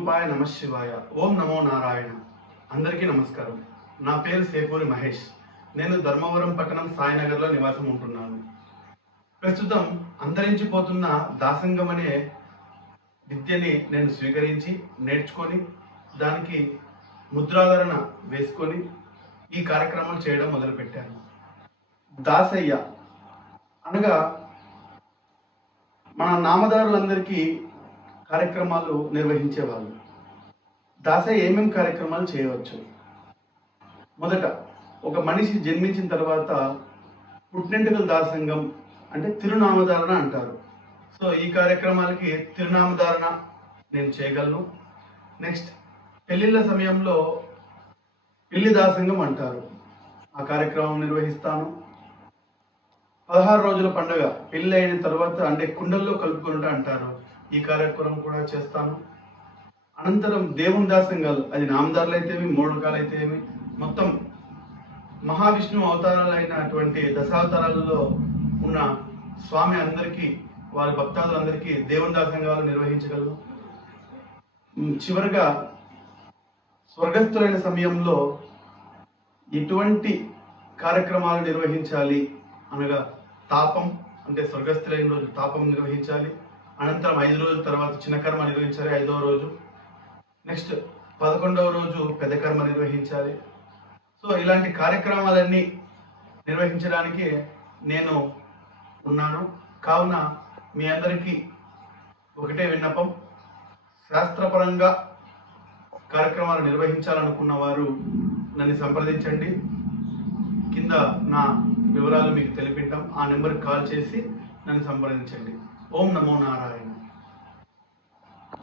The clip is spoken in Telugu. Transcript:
విశ్వరూపాయ నమ శివాయ. ఓం నమో నారాయణ. అందరికీ నమస్కారం. నా పేరు సేపూరి మహేష్. నేను ధర్మవరం పట్టణం సాయినగర్లో నివాసం ఉంటున్నాను. ప్రస్తుతం అంతరించిపోతున్న దాసంగం అనే విద్యని నేను స్వీకరించి నేర్చుకొని దానికి ముద్రాధరణ వేసుకొని ఈ కార్యక్రమాలు చేయడం మొదలుపెట్టాను. దాసయ్య అనగా మన నామదారులందరికీ కార్యక్రమాలు నిర్వహించేవాళ్ళు. దాసయ్య ఏమేమి కార్యక్రమాలు చేయవచ్చు? మొదట ఒక మనిషి జన్మించిన తర్వాత పుట్టినెంటుకల దాసంగం అంటే తిరునామధారణ అంటారు. సో ఈ కార్యక్రమాలకి తిరునామధారణ నేను చేయగలను. నెక్స్ట్ పెళ్లిళ్ళ సమయంలో పెళ్లి దాసంగం అంటారు, ఆ కార్యక్రమం నిర్వహిస్తాను. 16 రోజుల పండుగ పెళ్లి అయిన తర్వాత అంటే కుండల్లో కలుపుకుంటా అంటారు, ఈ కార్యక్రమం కూడా చేస్తాను. అనంతరం దేవుని దాసంగాలు, అది నామదారులు అయితేమి మోడకాలు అయితేమి, మొత్తం మహావిష్ణువు అవతారాలు అయినటువంటి దశావతారాలలో ఉన్న స్వామి అందరికీ వారి భక్తాదులందరికీ దేవుని దాసంగాలు నిర్వహించగలను. చివరగా స్వర్గస్థులైన సమయంలో ఎటువంటి కార్యక్రమాలు నిర్వహించాలి అనగా తాపం అంటే స్వర్గస్థులైన రోజు తాపం నిర్వహించాలి. అనంతరం 5 రోజుల తర్వాత చిన్న కర్మ నిర్వహించాలి 5వ రోజు. నెక్స్ట్ 11వ రోజు పెద్ద కర్మ నిర్వహించాలి. సో ఇలాంటి కార్యక్రమాలన్నీ నిర్వహించడానికి నేను ఉన్నాను. కావున మీ అందరికీ ఒకటే విన్నపం, శాస్త్రపరంగా కార్యక్రమాలు నిర్వహించాలనుకున్న వారు నన్ను సంప్రదించండి. కింద నా వివరాలు మీకు తెలిపింటాం. ఆ నెంబర్కి కాల్ చేసి నన్ను సంప్రదించండి. ఓం నమో నారాయణ.